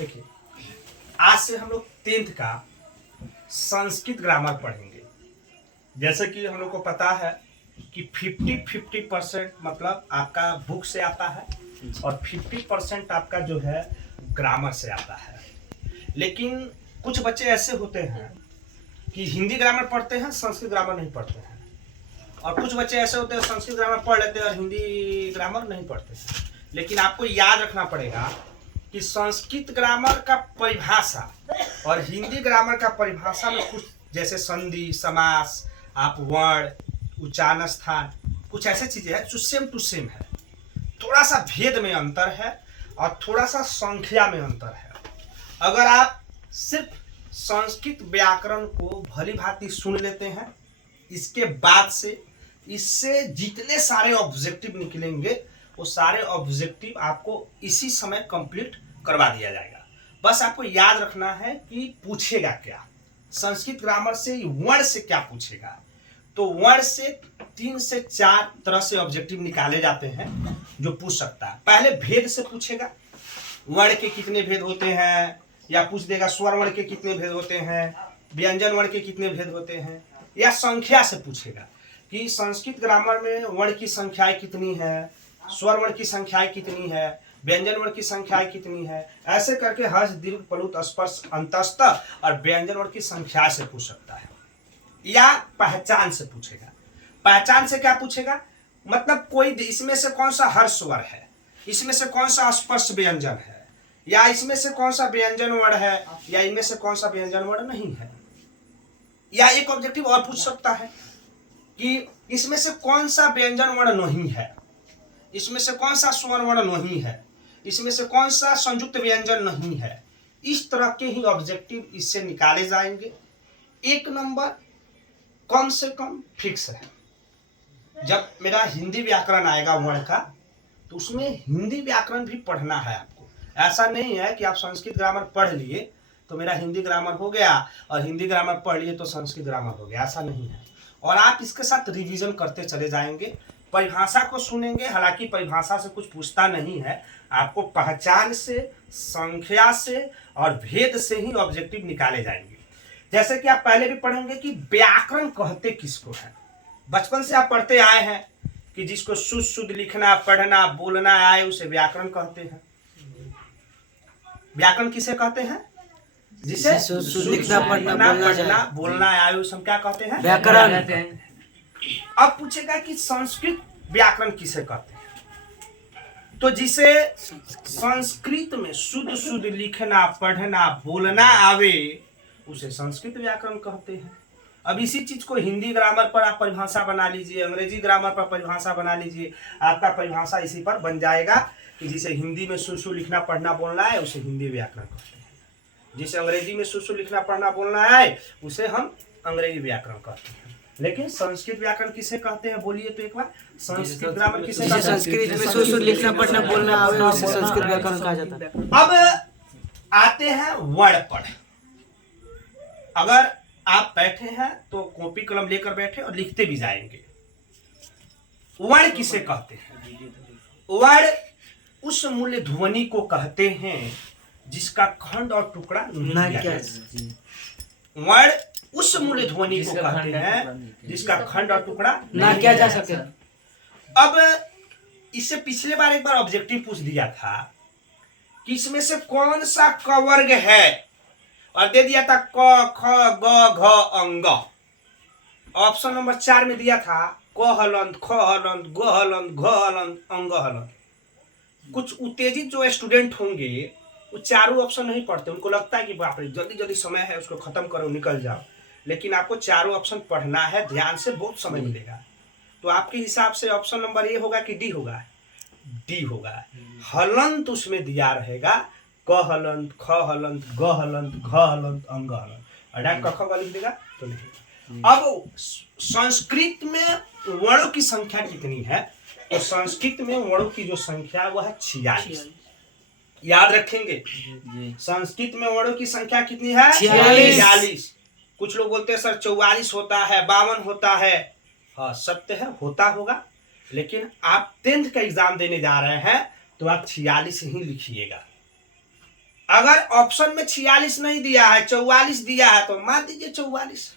देखिए, आज से हम लोग 10th का संस्कृत ग्रामर पढ़ेंगे। जैसे कि हम लोग को पता है कि 50% मतलब आपका बुक से आता है और 50% आपका जो है ग्रामर से आता है। लेकिन कुछ बच्चे ऐसे होते हैं कि हिंदी ग्रामर पढ़ते हैं, संस्कृत ग्रामर नहीं पढ़ते हैं, और कुछ बच्चे ऐसे होते हैं संस्कृत ग्रामर पढ़ लेते हैं और हिंदी ग्रामर नहीं पढ़ते हैं। लेकिन आपको याद रखना पड़ेगा कि संस्कृत ग्रामर का परिभाषा और हिंदी ग्रामर का परिभाषा में कुछ जैसे संधि, समास, आप वर्ण, उच्चारण स्थान, कुछ ऐसे चीजें हैं जो सेम टू सेम है। थोड़ा सा भेद में अंतर है और थोड़ा सा संख्या में अंतर है। अगर आप सिर्फ संस्कृत व्याकरण को भली भांति सुन लेते हैं, इसके बाद से इससे जितने सारे ऑब्जेक्टिव निकलेंगे वो सारे ऑब्जेक्टिव आपको इसी समय कंप्लीट करवा दिया जाएगा। बस आपको याद रखना है कि पूछेगा क्या, संस्कृत ग्रामर से वर्ण से क्या पूछेगा। तो वर्ण से 3 से 4 तरह से ऑब्जेक्टिव निकाले जाते हैं जो पूछ सकता है। पहले भेद से पूछेगा, वर्ण के कितने भेद होते हैं, या पूछ देगा स्वर वर्ण के कितने भेद होते हैं, व्यंजन वर्ण के कितने भेद होते हैं, या संख्या से पूछेगा कि संस्कृत ग्रामर में वर्ण की संख्याएं कितनी है, स्वर वर्ण की संख्याएं कितनी है, व्यंजन वर्ण की संख्याएं कितनी है। ऐसे करके हर्ष, दीर्घ, प्लुत, स्पर्श, अंतस्थ और व्यंजन वर्ण की संख्या से पूछ सकता है। या पहचान से पूछेगा। पहचान से क्या पूछेगा, मतलब कोई इसमें से कौन सा हर्ष स्वर है, इसमें से कौन सा स्पर्श व्यंजन है, या इसमें से कौन सा व्यंजन वर्ण है, या इनमें से कौन सा व्यंजन वर्ण नहीं है। या एक ऑब्जेक्टिव और पूछ सकता है कि इसमें से कौन सा व्यंजन वर्ण नहीं है, इसमें से कौन सा स्वर वर्ण नहीं है, इसमें से कौन सा संयुक्त व्यंजन नहीं है। इस तरह के ही ऑब्जेक्टिव इससे निकाले जाएंगे। 1 नंबर कम से कम फिक्स है। जब मेरा हिंदी व्याकरण आएगा वर्ण का, तो उसमें हिंदी व्याकरण भी पढ़ना है आपको। ऐसा नहीं है कि आप संस्कृत ग्रामर पढ़ लिए तो मेरा हिंदी ग्रामर हो गया और हिंदी ग्रामर पढ़ लिए तो संस्कृत ग्रामर हो गया, ऐसा नहीं है। और आप इसके साथ रिवीजन करते चले जाएंगे। परिभाषा को सुनेंगे, हालांकि परिभाषा से कुछ पूछता नहीं है, आपको पहचान से, संख्या से और भेद से ही ऑब्जेक्टिव निकाले जाएंगे। जैसे कि आप पहले भी पढ़ेंगे कि व्याकरण कहते किसको है। बचपन से आप पढ़ते आए हैं कि जिसको शुद्ध शुद्ध लिखना, पढ़ना, बोलना आए उसे व्याकरण कहते हैं। व्याकरण किसे कहते हैं? जिसे शुद्ध लिखना, पढ़ना, बोलना आए उसे हम क्या कहते हैं? व्याकरण। अब पूछेगा कि संस्कृत व्याकरण किसे कहते हैं, तो जिसे संस्कृत में शुद्ध शुद्ध लिखना, पढ़ना, बोलना आवे उसे संस्कृत व्याकरण कहते हैं। अब इसी चीज को हिंदी ग्रामर पर आप परिभाषा बना लीजिए, अंग्रेजी ग्रामर पर परिभाषा बना लीजिए, आपका परिभाषा इसी पर बन जाएगा कि जिसे हिंदी में शुद्ध शुद्ध लिखना, पढ़ना, बोलना है उसे हिंदी व्याकरण कहते हैं। जिसे अंग्रेजी में शुद्ध शुद्ध लिखना, पढ़ना, बोलना है उसे हम अंग्रेजी व्याकरण कहते हैं। लेकिन संस्कृत व्याकरण किसे कहते हैं, बोलिए तो एक बार। संस्कृत ग्रामर किसे कहते हैं? संस्कृत में शुद्ध शुद्ध लिखना, पढ़ना, बोलना आवे उसे संस्कृत व्याकरण कहा जाता है। अब आते हैं वर्ण पर। अगर आप बैठे हैं तो कॉपी कलम लेकर बैठे और लिखते भी जाएंगे। वर्ण किसे कहते हैं? वर्ण उस मूल्य ध्वनि को कहते हैं जिसका खंड और टुकड़ा नहीं किया जा सकता। वर्ण उस मूल्य ध्वनि को कहते हैं जिसका खंड और टुकड़ा ना किया जा सके। अब इससे पिछले बार एक बार ऑब्जेक्टिव पूछ दिया था कि इसमें से कौन सा क वर्ग है, और दे दिया था क, ख, ग, घ, अंग। ऑप्शन नंबर 4 में दिया था क हलंत, ख हलंत, ग हलंत, घ हलंत, अंग हलंत। कुछ उत्तेजित जो स्टूडेंट होंगे वो चारों ऑप्शन नहीं पढ़ते, उनको लगता है कि बाप रे जल्दी जल्दी समय है उसको खत्म करो, निकल जाओ। लेकिन आपको चारों ऑप्शन पढ़ना है, ध्यान से, बहुत समय मिलेगा। तो आपके हिसाब से ऑप्शन नंबर ए होगा कि डी होगा? डी होगा। हलंत उसमें दिया रहेगा, क हलंत, ख हलंत, ग हलंत, घ हलंत, अंग हलंत। अगर क ख ग लिख देगा तो नहीं। अब संस्कृत में वर्णों की संख्या कितनी है, तो संस्कृत में वर्णों की जो संख्या वह है 46। याद रखेंगे, संस्कृत में वर्णों की संख्या कितनी है? 46। कुछ लोग बोलते हैं सर 44 होता है, 52 होता है। हाँ सत्य है, होता होगा, लेकिन आप 10th का एग्जाम देने जा रहे हैं तो आप 46 ही लिखिएगा। अगर ऑप्शन में 46 नहीं दिया है, 44 दिया है, तो मान दीजिए 44।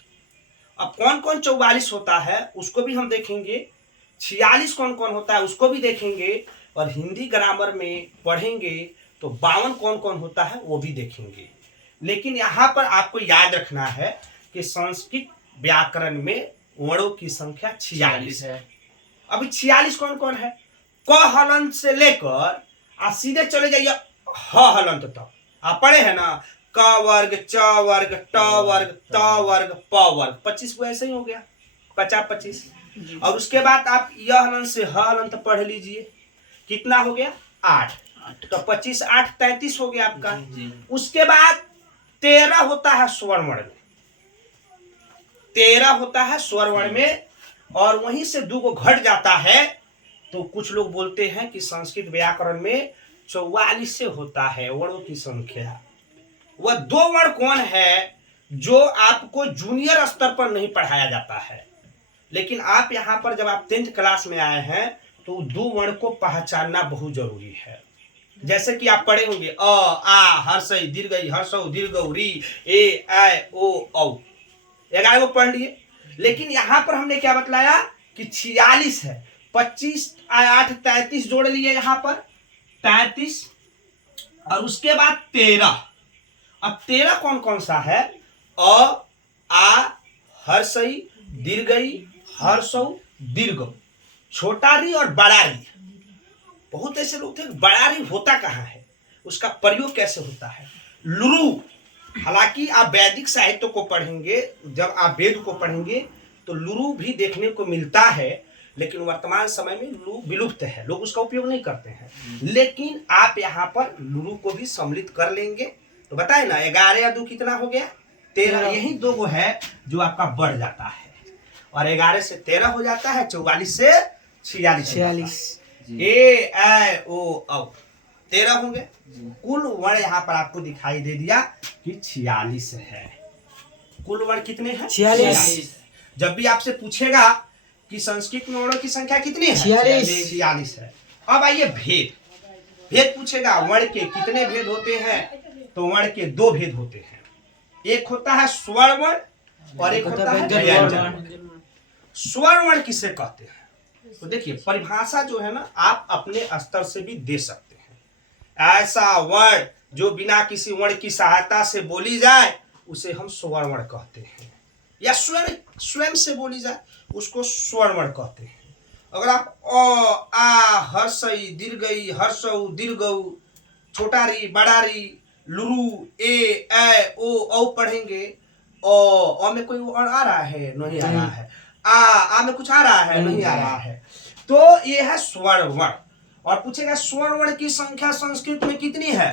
अब कौन कौन 44 होता है उसको भी हम देखेंगे, 46 कौन कौन होता है उसको भी देखेंगे, और हिंदी ग्रामर में पढ़ेंगे तो 52 कौन कौन होता है वो भी देखेंगे। लेकिन यहाँ पर आपको याद रखना है कि संस्कृत व्याकरण में वर्णों की संख्या 46 है। अभी 46 कौन कौन है? क हलंत से लेकर सीधे चले जाइए ह हलंत तक। आप पढ़े हैं ना, क वर्ग, च वर्ग, ट वर्ग, त वर्ग, प वर्ग, 25 को ऐसे ही हो गया, 50-25। और उसके बाद आप य हलंत से ह हलंत पढ़ लीजिए, कितना हो गया? 8। तो 25 8 33 हो गया आपका। उसके बाद 13 होता है स्वर्ण वर्ण में, 13 होता है स्वर्ण वर्ण में, और वहीं से 2 को घट जाता है। तो कुछ लोग बोलते हैं कि संस्कृत व्याकरण में 44 से होता है वर्णों की संख्या। वह 2 वर्ण कौन है जो आपको जूनियर स्तर पर नहीं पढ़ाया जाता है, लेकिन आप यहाँ पर जब आप 10th क्लास में आए हैं तो 2 वर्ण को पहचानना बहुत जरूरी है। जैसे कि आप पढ़े होंगे अ, आ, हर्षई, दीर्घई, हर्षौ, दीर्घौ, री, ए, ऐ, ओ, औ, 11 को पढ़ लिए। लेकिन यहाँ पर हमने क्या बतलाया कि 46 है, 25 8 33 जोड़ लिए यहाँ पर 33, और उसके बाद 13। अब 13 कौन कौन सा है? अ, आ, हर्षई, दीर्घई, हर्षौ, दीर्घौ, छोटा री और बड़ा री। बहुत ऐसे लोग थे, बड़ा री होता कहाँ है, उसका प्रयोग कैसे होता है? लुरु। हालांकि आप वैदिक साहित्य को पढ़ेंगे, जब आप वेद को पढ़ेंगे तो लुरु भी देखने को मिलता है, लेकिन वर्तमान समय में लुरु विलुप्त है, लोग उसका उपयोग नहीं करते हैं। लेकिन आप यहाँ पर लुरु को भी सम्मिलित कर लेंगे तो बताए ना, 11 या 2 कितना हो गया? 13। यही 2 गो है जो आपका बढ़ जाता है, और 11 से 13 हो जाता है, 44 से 46। ए, ऐ, ओ, औ 13 होंगे। कुल वर्ण यहाँ पर आपको दिखाई दे दिया कि 46 है। कुल वर्ण कितने हैं? 46। जब भी आपसे पूछेगा कि संस्कृत में वर्णों की संख्या कितनी है? 46 है। अब आइए भेद पूछेगा, वर्ण के कितने भेद होते हैं? तो वर्ण के 2 भेद होते हैं, एक होता है स्वर्ण वर्ण और एक होता है व्यंजन वर्ण। स्वर्ण वर्ण किसे कहते हैं? तो देखिए, परिभाषा जो है ना, आप अपने स्तर से भी दे सकते हैं। ऐसा वर्ण जो बिना किसी वर्ण की सहायता से बोली जाए उसे हम स्वर्ण वर्ण कहते हैं, या स्वयं से बोली जाए उसको स्वर्ण वर्ण कहते हैं। अगर आप अ, आ, हर्षई, दीर्घई, हर्षौ, दीर्घौ, छोटा री, बड़ा री, लुरु, ए, ऐ, ओ, औ पढ़ेंगे, अ में कोई वर्ण आ रहा है? नहीं आ रहा है। आ में कुछ आ रहा है? नहीं आ रहा है। तो ये है स्वर्ण वर्ण। और पूछेगा स्वर्ण वर्ण की संख्या संस्कृत में कितनी है?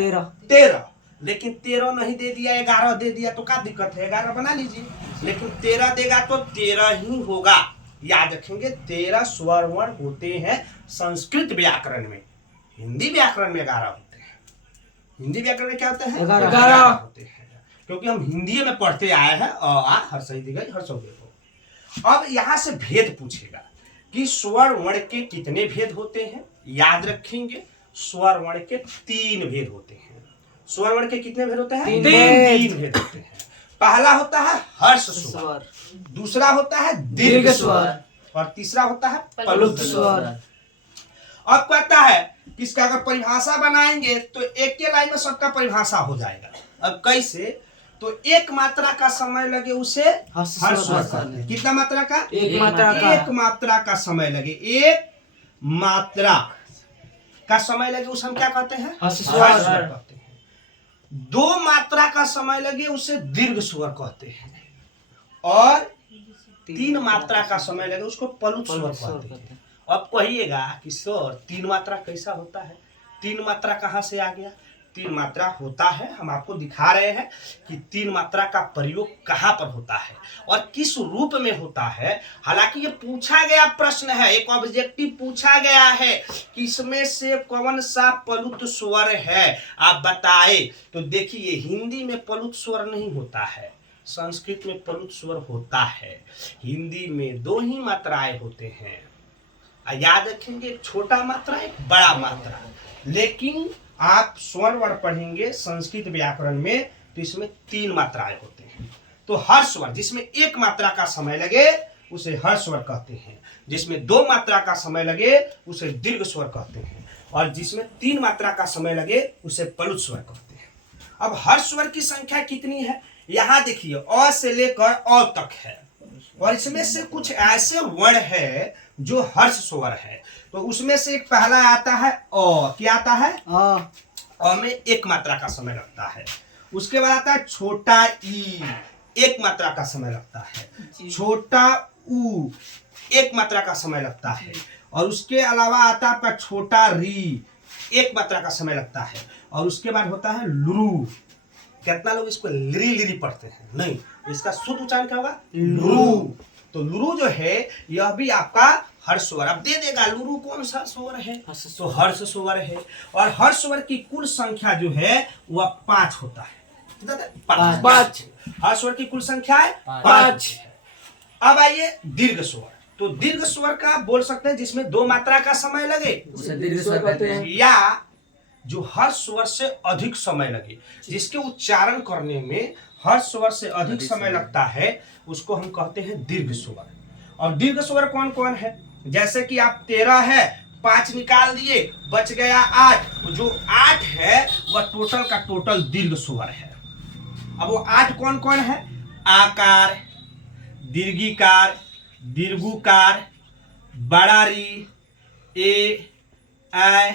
13। लेकिन 13 नहीं दे दिया, 11 दे दिया, तो क्या दिक्कत है? 11 बना लीजिए। लेकिन 13 देगा तो 13 ही होगा, याद रखेंगे। 13 स्वर्ण वर्ण होते हैं संस्कृत व्याकरण में। हिंदी व्याकरण में 11 होते हैं। हिंदी व्याकरण में क्या होते हैं? 11 होते हैं, क्योंकि हम हिंदी में पढ़ते आए हैं। अ, आ, हर्षई, दीर्घई, हर्षौ, दीर्घौ। अब यहां से भेद पूछेगा कि स्वर्ण वर्ण के कितने भेद होते हैं? याद रखेंगे, स्वर्ण वर्ण के 3 भेद होते हैं। स्वर्ण वर्ण के कितने भेद होते हैं? 3 भेद होते हैं। पहला होता है हर्ष स्वर, दूसरा होता है दीर्घ स्वर, और तीसरा होता है प्लुत स्वर। अब कहता है कि इसका अगर परिभाषा बनाएंगे तो एक के लाइन में सबका परिभाषा हो जाएगा। अब कैसे? तो एक मात्रा का समय लगे उसे हर्ष स्वर कहते हैं। कितना मात्रा का? एक मात्रा का समय लगे, एक मात्रा का समय लगे उसे हम क्या कहते हैं? हर्ष स्वर कहते हैं। 2 मात्रा का समय लगे उसे दीर्घ स्वर कहते हैं, और 3 मात्रा का समय लगे उसको प्लुत स्वर कहते हैं। अब कहिएगा कि सर 3 मात्रा कैसा होता है? 3 मात्रा कहाँ से आ गया? 3 मात्रा होता है, हम आपको दिखा रहे हैं कि 3 मात्रा का प्रयोग कहाँ पर होता है और किस रूप में होता है। हालांकि ये पूछा गया प्रश्न है, एक ऑब्जेक्टिव पूछा गया है कि इसमें से कौन सा प्लुत स्वर है, आप बताए। तो देखिए, हिंदी में प्लुत स्वर नहीं होता है, संस्कृत में प्लुत स्वर होता है। हिंदी में 2 ही मात्राएं होते हैं, याद रखेंगे, एक छोटा मात्रा, एक बड़ा मात्रा। लेकिन आप स्वर्ण वर्ण पढ़ेंगे संस्कृत व्याकरण में तो इसमें 3 मात्राएं होते हैं। तो हर स्वर जिसमें 1 मात्रा का समय लगे उसे हर स्वर कहते हैं, जिसमें 2 मात्रा का समय लगे उसे दीर्घ स्वर कहते हैं, और जिसमें 3 मात्रा का समय लगे उसे पलुत स्वर कहते हैं। अब हर स्वर की संख्या कितनी है यहाँ देखिए, अ से लेकर अ तक है, और इसमें से कुछ ऐसे वर्ण है जो हर्ष स्वर है। तो उसमें से एक पहला आता है अ, क्या आता है अ में 1 मात्रा का समय लगता है। उसके बाद आता है छोटा ई, 1 मात्रा का समय लगता है। छोटा ऊ, 1 मात्रा का समय लगता है। और उसके अलावा आता है आपका छोटा री, 1 मात्रा का समय लगता है। और उसके बाद होता है लुरु। कितना लोग इसको लिरी लिरी पढ़ते हैं? नहीं, इसका शुद्ध उच्चारण क्या होगा? लुरु। तो लुरु जो है यह भी आपका हर्ष स्वर अब दे देगा। लुरु कौन सा स्वर है? तो हर्ष स्वर है। और हर्ष स्वर की कुल संख्या जो है वह 5 होता है। 5 हर्ष स्वर की कुल संख्या है 5। अब आइए दीर्घ स्वर। तो दीर्घ स्वर का बोल सकते हैं जिसमें 2 मात्रा का समय लगे उसे दीर्घ स्वर कहते हैं। या जो हर स्वर से अधिक समय लगे, जिसके उच्चारण करने में हर स्वर से अधिक समय लगता है उसको हम कहते हैं दीर्घ स्वर। और दीर्घ स्वर कौन कौन है? जैसे कि आप 13 है, 5 निकाल दिए, बच गया 8। जो 8 है वह टोटल का टोटल दीर्घ स्वर है। अब वो 8 कौन कौन है? आकार, दीर्घिकार, दीर्घुकार, बड़ा री, ए, ऐ,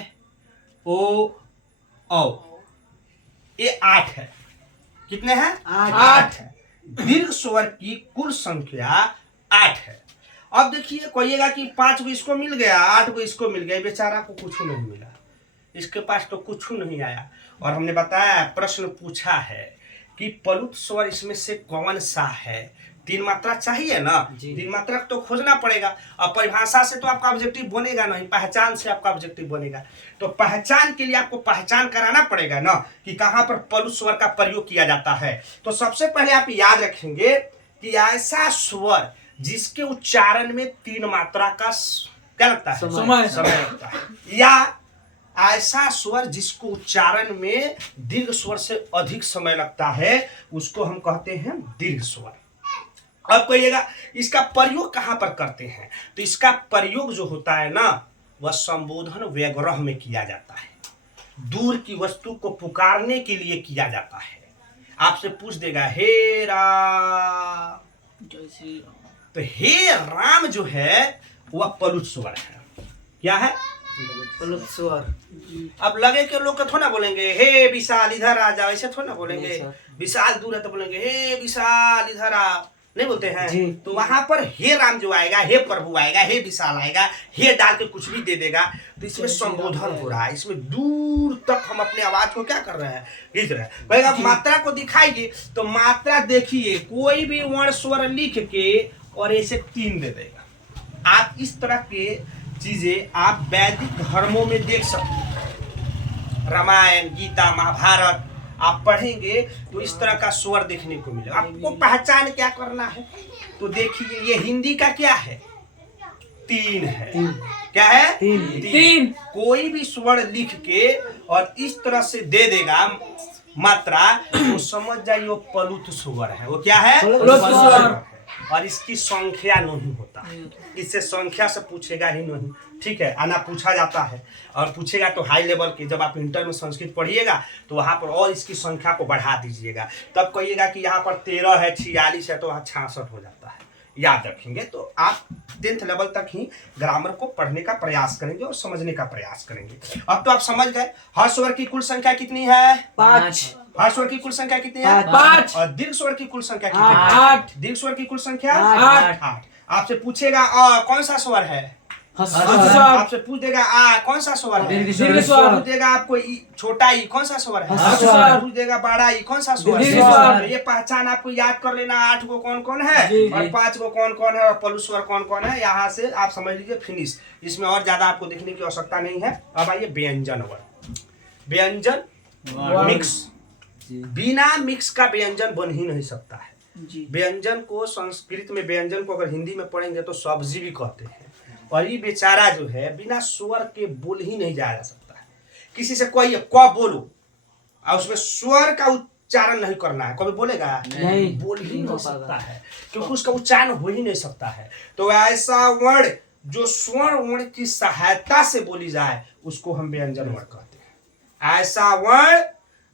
ओ, औ। ये 8 है। कितने हैं? 8 है। दीर्घ स्वर की कुल संख्या 8 है। अब देखिए कहिएगा कि 5 को इसको मिल गया, 8 को इसको मिल गया, बेचारा को कुछ नहीं मिला, इसके पास तो कुछ नहीं आया। और हमने बताया, प्रश्न पूछा है कि पलुत स्वर इसमें से कौन सा है? 3 मात्रा चाहिए ना, 3 मात्रा तो खोजना पड़ेगा। अब परिभाषा से तो आपका ऑब्जेक्टिव बनेगा नहीं, पहचान से आपका ऑब्जेक्टिव बनेगा। तो पहचान के लिए आपको पहचान कराना पड़ेगा ना कि कहाँ पर पलुत स्वर का प्रयोग किया जाता है। तो सबसे पहले आप याद रखेंगे कि ऐसा स्वर जिसके उच्चारण में 3 मात्रा का क्या लगता है? समय लगता है, या ऐसा स्वर जिसको उच्चारण में दीर्घ स्वर से अधिक समय लगता है उसको हम कहते हैं दीर्घ स्वर। अब कहिएगा इसका प्रयोग कहां पर करते हैं? तो इसका प्रयोग जो होता है ना वह संबोधन व्यग्रह में किया जाता है। दूर की वस्तु को पुकारने के लिए किया जाता है। आपसे पूछ देगा हे राम, तो हे राम जो है वह पलुत स्वर है। क्या है? पलुत स्वर। अब लगे कि लोग थोड़ा ना बोलेंगे हे विशाल इधर आ जाओ, ऐसे थोड़ा ना बोलेंगे। विशाल दूर है तो बोलेंगे हे विशाल इधर आ, नहीं बोलते हैं। तो वहां पर हे राम जो आएगा, हे प्रभु आएगा, हे विशाल आएगा, हे डाल के कुछ भी दे देगा, तो इसमें संबोधन हो रहा है। इसमें दूर तक हम अपने आवाज को क्या कर रहे हैं? खींच रहे हैं। कहेगा मात्रा को दिखाइए, तो मात्रा देखिए कोई भी वर्ण स्वर लिख के और ऐसे 3 दे देगा। आप इस तरह के चीजें आप वैदिक धर्मों में देख सकते हैं। रामायण, गीता, महाभारत आप पढ़ेंगे तो इस तरह का स्वर देखने को मिलेगा। आपको पहचान क्या करना है? तो देखिए ये हिंदी का क्या है? 3 है। क्या है? 3। कोई भी स्वर लिख के और इस तरह से दे देगा मात्रा, तो समझ जाइए वो पलुत स्वर है। वो क्या है? पलुत स्वर। और इसकी संख्या नहीं होता, इससे संख्या से पूछेगा ही नहीं। ठीक है, आना पूछा जाता है और पूछेगा तो हाई लेवल के, जब आप इंटर में संस्कृत पढ़िएगा तो वहाँ पर और इसकी संख्या को बढ़ा दीजिएगा। तब कहिएगा कि यहाँ पर 13 है, 46 है, तो वहाँ 66 हो जाता है। याद रखेंगे। तो आप 10th लेवल तक ही ग्रामर को पढ़ने का प्रयास करेंगे और समझने का प्रयास करेंगे। अब तो आप समझ गए हर स्वर की कुल संख्या कितनी है? 5। हर स्वर की कुल संख्या कितनी है? 5। और दीर्घ स्वर की कुल संख्या कितनी है? 8। दीर्घ स्वर की कुल संख्या 8। आपसे पूछेगा कौन सा स्वर है? आपसे पूछ देगा कौन सा स्वर है? पूछ देगा आपको छोटा ई कौन सा स्वर है? पूछ देगा बड़ा ई कौन सा स्वर है? ये पहचान आपको याद कर लेना। 8 को कौन कौन है और 5 को कौन कौन है और पलुत स्वर कौन कौन है। यहाँ से आप समझ लीजिए फिनिश। इसमें और ज्यादा आपको देखने की आवश्यकता नहीं है। अब आइए व्यंजन वर्ण। व्यंजन मिक्स, बिना मिक्स का व्यंजन बन ही नहीं सकता है। व्यंजन को संस्कृत में व्यंजन को अगर हिंदी में पढ़ेंगे तो सब्जी भी कहते हैं। और ये बेचारा जो है बिना स्वर के बोल ही नहीं जाया जा सकता है। किसी से कोई क बोलो और उसमें स्वर का उच्चारण नहीं करना है, कभी बोलेगा नहीं। बोल ही नहीं नहीं सकता होगा। है, क्योंकि उसका उच्चारण हो ही नहीं सकता है। तो ऐसा वर्ण जो स्वर वर्ण की सहायता से बोली जाए उसको हम व्यंजन वर्ण कहते हैं। ऐसा वर्ण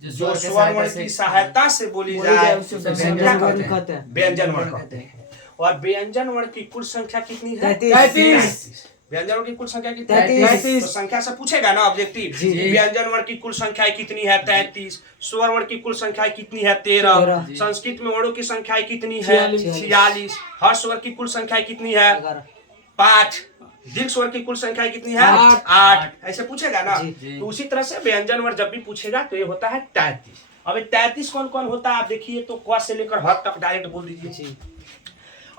जो स्वर वर्ण की सहायता से बोली जाए उसे उसे व्यंजन क्या वर्ण कहते कहते हैं? हैं। व्यंजन वर्ण कहते हैं। और व्यंजन वर्ण की कुल संख्या कितनी है? 33। व्यंजन वर्ण की कुल संख्या कितनी 33। है? तो संख्या से पूछेगा ना ऑब्जेक्टिव। जी। व्यंजन वर्ण की कुल संख्या कितनी है? 33। स्वर वर्ण की कुल संख्या कितनी है? 13। 13। संस्कृत में वर्णों की संख्या कितनी है? 46। 46। हर्ष स्वर की कुल संख्या कितनी है? 5। दीर्घ स्वर की कुल संख्या कितनी है? 8। ऐसे पूछेगा ना। जी। तो उसी तरह से व्यंजन वर्ण जब भी पूछेगा तो ये होता है 33। अब 33 कौन कौन होता है आप देखिए, तो क से लेकर ह तक डायरेक्ट बोल दीजिए।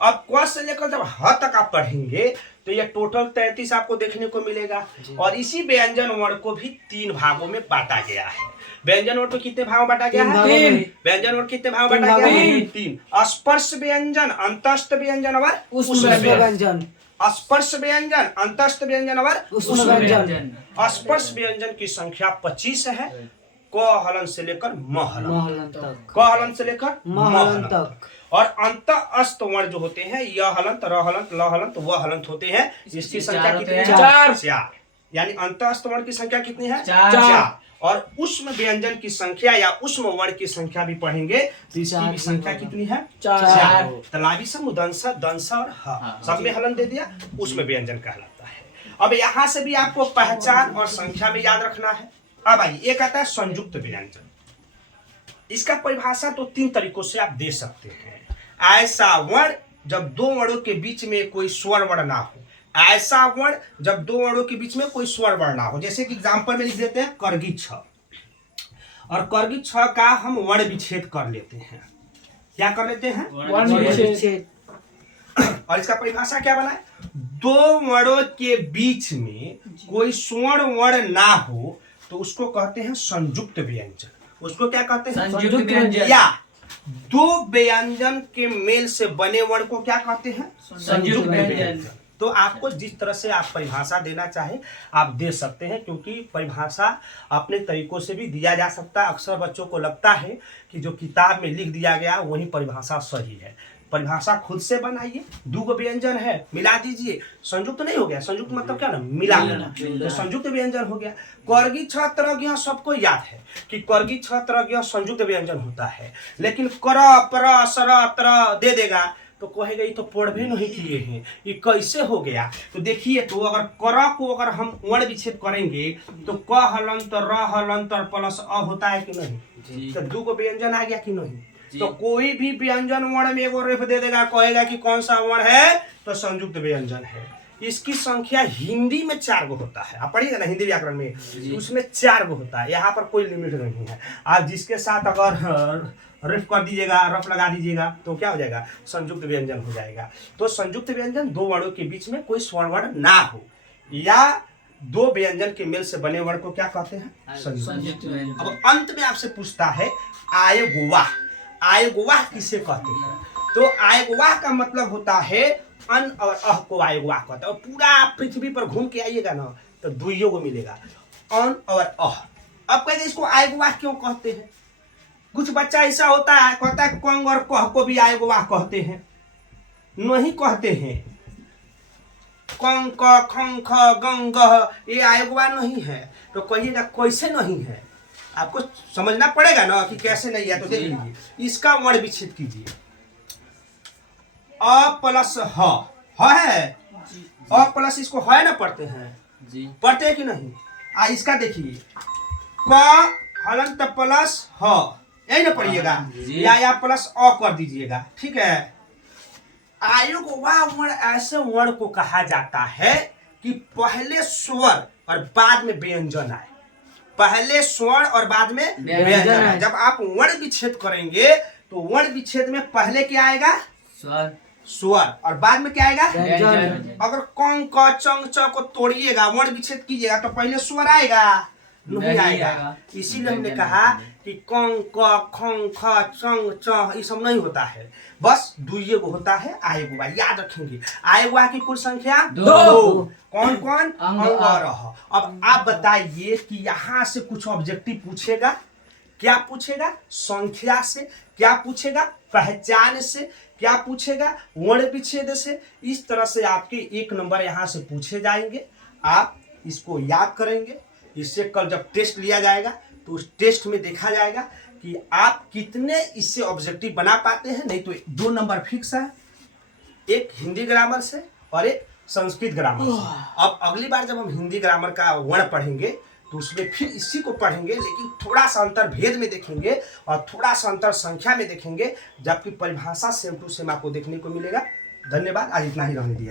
अब क से लेकर जब ह तक आप पढ़ेंगे तो ये टोटल 33 आपको देखने को मिलेगा। और इसी व्यंजन वर्ण को भी 3 भागों में बांटा गया है। व्यंजन वर्ण को कितने भागों में बांटा गया है? 3। व्यंजन वर्ण कितने भागों में बांटा गया है? 3। स्पर्श व्यंजन, अंतस्थ व्यंजन और उष्ण व्यंजन। स्पर्श व्यंजन, अंतस्थ व्यंजन और उष्ण व्यंजन। स्पर्श व्यंजन की संख्या 25 है, क हलन से लेकर म हलन महलन तक। क हलन से लेकर म म हलन हलन तक। और अंत अस्त वर्ण जो होते हैं य हलंत, र हलंत, ल हलंत, व हलंत होते हैं। इसकी संख्या कितनी है? 4। यानी अंत अस्त वर्ण की संख्या कितनी है? 4। और उष्म व्यंजन की संख्या या उष्म वर्ण की संख्या भी पढ़ेंगे तो इसकी भी संख्या कितनी है? 4। तलावी समुदंसा, दंसा और ह सब में हलन दे दिया, उष्म व्यंजन कहलाता है। अब यहाँ से भी आपको पहचान और संख्या में याद रखना है। अब आइए, एक आता है संयुक्त व्यंजन। इसका परिभाषा तो 3 तरीकों से आप दे सकते हैं। ऐसा वर्ण जब 2 वर्णों के बीच में कोई स्वर वर्ण ना हो। ऐसा वर्ण जब 2 वर्णों के बीच में कोई स्वर वर्ण ना हो। जैसे कि एग्जांपल में लिख देते हैं करगी छ, और करगी छ का हम वर्ण विच्छेद कर लेते हैं। क्या कर लेते हैं? वर्ण विच्छेद। और इसका परिभाषा क्या बना है? 2 वर्णों के बीच में कोई स्वर्ण वर्ण ना हो तो उसको कहते हैं संयुक्त व्यंजन। उसको क्या कहते हैं? संयुक्त व्यंजन। या 2 व्यंजन के मेल से बने वर्ण को क्या कहते हैं? संयुक्त व्यंजन। तो आपको जिस तरह से आप परिभाषा देना चाहे आप दे सकते हैं, क्योंकि परिभाषा अपने तरीकों से भी दिया जा सकता है। अक्सर बच्चों को लगता है कि जो किताब में लिख दिया गया वही परिभाषा सही है। परिभाषा खुद से बनाइए। 2 व्यंजन है, मिला दीजिए, संयुक्त नहीं हो गया। संयुक्त मतलब क्या ना? मिला देना, तो संयुक्त व्यंजन हो गया। करगी छ तरह सबको याद है कि करगी छ तरह संयुक्त व्यंजन होता है, लेकिन कर पर सर तर दे देगा तो कहेगा ये तो पढ़वे नहीं किए हैं, ये कैसे हो गया? तो देखिए, तो अगर कर को अगर हम वर्ण विच्छेद करेंगे तो क हलंत, र हलंत प्लस अ होता है कि नहीं? तो 2 व्यंजन आ गया कि नहीं? तो कोई भी व्यंजन वर्ण में एगो रेफ दे देगा, कहेगा कि कौन सा वर्ण है? तो संयुक्त व्यंजन है। इसकी संख्या हिंदी में 4 गो होता है। आप पढ़िएगा ना हिंदी व्याकरण में, तो उसमें 4 गो होता है। यहाँ पर कोई लिमिट नहीं है। आप जिसके साथ अगर रेफ कर दीजिएगा, रफ लगा दीजिएगा तो क्या हो जाएगा? संयुक्त व्यंजन हो जाएगा। तो संयुक्त व्यंजन 2 वर्णों के बीच में कोई स्वर्ण वर्ण ना हो या 2 व्यंजन के मेल से बने वर्ण को क्या कहते हैं? संयुक्त व्यंजन। अब अंत में आपसे पूछता है आयगुवाह। आयगुवाह किसे कहते हैं? तो आयगुवाह का मतलब होता है अन और अह को आयगुवाह कहते हैं। और पूरा पृथ्वी पर घूम के आइएगा ना तो 2 को मिलेगा, अन और अह। अब कहते इसको आयगुवाह क्यों कहते हैं? कुछ बच्चा ऐसा होता है कहता है कंग और कह को भी आयगुवाह कहते हैं। नहीं कहते हैं। कंग क खंग ख गंग ये आयगुवाह नहीं है। तो कहिएगा कैसे नहीं है? आपको समझना पड़ेगा ना कि कैसे नहीं है। तो देख लीजिए, इसका वर्ण विच्छेद कीजिए। अ प्लस ह है, अ प्लस इसको है ना पढ़ते हैं जी, पढ़ते हैं कि नहीं? इसका देखिए क हलंत प्लस ह, यही ना पढ़िएगा, या प्लस अ कर दीजिएगा, ठीक है। आयगुवाह वर्ण ऐसे वर्ण को कहा जाता है कि पहले स्वर और बाद में व्यंजन आए। पहले स्वर और बाद में व्यंजन आए। जब आप वर्ण विच्छेद करेंगे तो वर्ण विच्छेद में पहले क्या आएगा? स्वर, और बाद में क्या आएगा? व्यंजन। अगर कंग क चंग च को तोड़िएगा, वर्ण विच्छेद कीजिएगा तो पहले स्वर आएगा, नहीं आएगा। इसीलिए हमने कहा कि कं क खं ख चंग च ये सब नहीं होता है, बस दुइये को होता है आएगो बा। याद रखेंगे आएगो की कुल संख्या 2। कौन कौन? अंगरह। अब आप बताइए कि यहाँ से कुछ ऑब्जेक्टिव पूछेगा, क्या पूछेगा? संख्या से। क्या पूछेगा? पहचान से। क्या पूछेगा? वर्ण विच्छेद से। इस तरह से आपके 1 नंबर यहाँ से पूछे जाएंगे। आप इसको याद करेंगे। इससे कल जब टेस्ट लिया जाएगा तो उस टेस्ट में देखा जाएगा कि आप कितने इससे ऑब्जेक्टिव बना पाते हैं। नहीं तो 2 नंबर फिक्स है, एक हिंदी ग्रामर से और एक संस्कृत ग्रामर से। अब अगली बार जब हम हिंदी ग्रामर का वर्ण पढ़ेंगे तो उसमें फिर इसी को पढ़ेंगे, लेकिन थोड़ा सा अंतर भेद में देखेंगे और थोड़ा सा अंतर संख्या में देखेंगे, जबकि परिभाषा सेम टू सेम आपको देखने को मिलेगा। धन्यवाद, आज इतना ही रहने दिया।